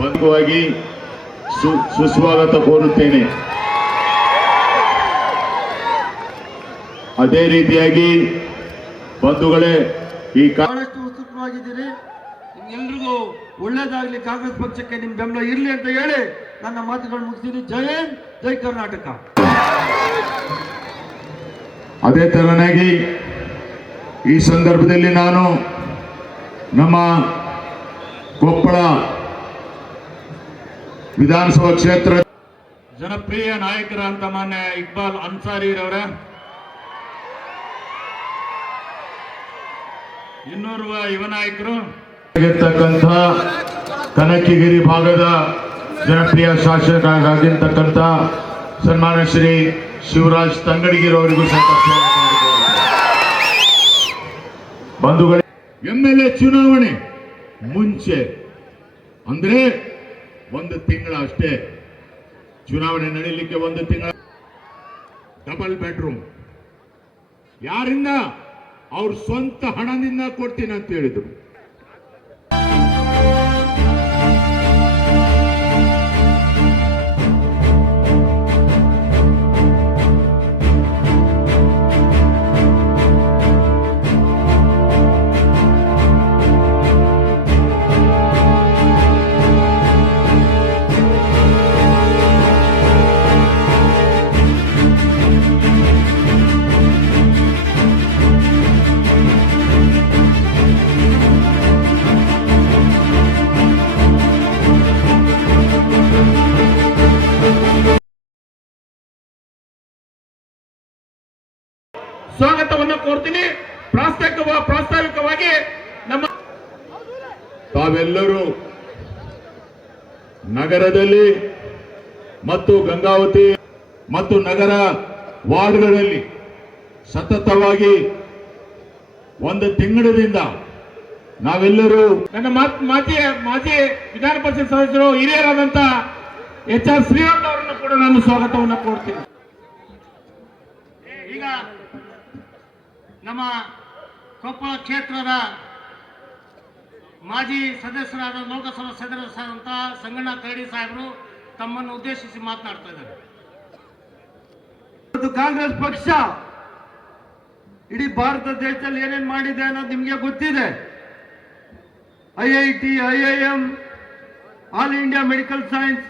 ಬಂಧುವಾಗಿ ಸುಸ್ವಾಗತ ಕೋರುತ್ತೇನೆ. ಅದೇ ರೀತಿಯಾಗಿ ಬಂಧುಗಳೇ, ಈ ಬಹಳಷ್ಟು ಉತ್ಸುಕವಾಗಿದ್ದೀರಿ. ಎಲ್ರಿಗೂ ಒಳ್ಳೇದಾಗ್ಲಿ, ಕಾಂಗ್ರೆಸ್ ಪಕ್ಷಕ್ಕೆ ನಿಮ್ ಬೆಂಬಲ ಇರ್ಲಿ ಅಂತ ಹೇಳಿ ನನ್ನ ಮಾತುಗಳು ಮುಗಿಸ್ತೀನಿ. ಜೈ ಹಿಂದ್, ಜೈ ಕರ್ನಾಟಕ. ಅದೇ ತರನಾಗಿ ಈ ಸಂದರ್ಭದಲ್ಲಿ ನಾನು ನಮ್ಮ ಕೊಪ್ಪಳ ವಿಧಾನಸಭಾ ಕ್ಷೇತ್ರ ಜನಪ್ರಿಯ ನಾಯಕರಂತ ಮಾನ್ಯ ಇಕ್ಬಾಲ್ ಅನ್ಸಾರಿರವರ, ಇನ್ನೋರ್ವ ಯುವ ನಾಯಕರು ಆಗಿರ್ತಕ್ಕಂಥ ಕನಕಗಿರಿ ಭಾಗದ ಜನಪ್ರಿಯ ಶಾಸಕರಾಗಿರ್ತಕ್ಕಂಥ ಸನ್ಮಾನ್ಯ ಶ್ರೀ ಶಿವರಾಜ್ ತಂಗಡಗಿರವರಿಗೂ ಬಂಧುಗಳೇ, MLA ಚುನಾವಣೆ ಮುಂಚೆ ಅಂದ್ರೆ ಒಂದು ತಿಂಗಳ ಅಷ್ಟೇ, ಚುನಾವಣೆ ನಡೀಲಿಕ್ಕೆ ಒಂದು ತಿಂಗಳ, ಡಬಲ್ ಬೆಡ್ರೂಮ್ ಯಾರಿಂದ? ಅವ್ರ ಸ್ವಂತ ಹಣದಿಂದ ಕೊಡ್ತೀನಿ ಅಂತ ಹೇಳಿದ್ರು. ಸ್ವಾಗತವನ್ನು ಕೋರ್ತೀನಿ. ಪ್ರಾಸ್ತಾವಿಕವಾಗಿ ನಮ್ಮ ತಾವೆಲ್ಲರೂ ನಗರದಲ್ಲಿ ಮತ್ತು ಗಂಗಾವತಿ ಮತ್ತು ನಗರ ವಾರ್ಡ್ಗಳಲ್ಲಿ ಸತತವಾಗಿ ಒಂದು ತಿಂಗಳಿಂದ ನಾವೆಲ್ಲರೂ ನನ್ನ ಮಾಜಿ ವಿಧಾನ ಪರಿಷತ್ ಸದಸ್ಯರು ಹಿರಿಯರಾದಂತ HR ಶ್ರೀರಾಮ್ ಅವರನ್ನು ಕೂಡ ನಾನು ಸ್ವಾಗತವನ್ನು ಕೋರ್ತೀನಿ. ಈಗ ನಮ್ಮ ಕೊಪ್ಪಳ ಕ್ಷೇತ್ರದ ಮಾಜಿ ಸದಸ್ಯರಾದ ಲೋಕಸಭಾ ಸದಸ್ಯರಾದಂಥ ಸಂಗಣ್ಣ ಕರಡಿ ಸಾಹೇಬರು ತಮ್ಮನ್ನು ಉದ್ದೇಶಿಸಿ ಮಾತನಾಡ್ತಾ ಇದ್ದಾರೆ. ಕಾಂಗ್ರೆಸ್ ಪಕ್ಷ ಇಡೀ ಭಾರತ ದೇಶದಲ್ಲಿ ಏನೇನ್ ಮಾಡಿದೆ ಅನ್ನೋದು ನಿಮ್ಗೆ ಗೊತ್ತಿದೆ. IIT, IIM, all India medical science,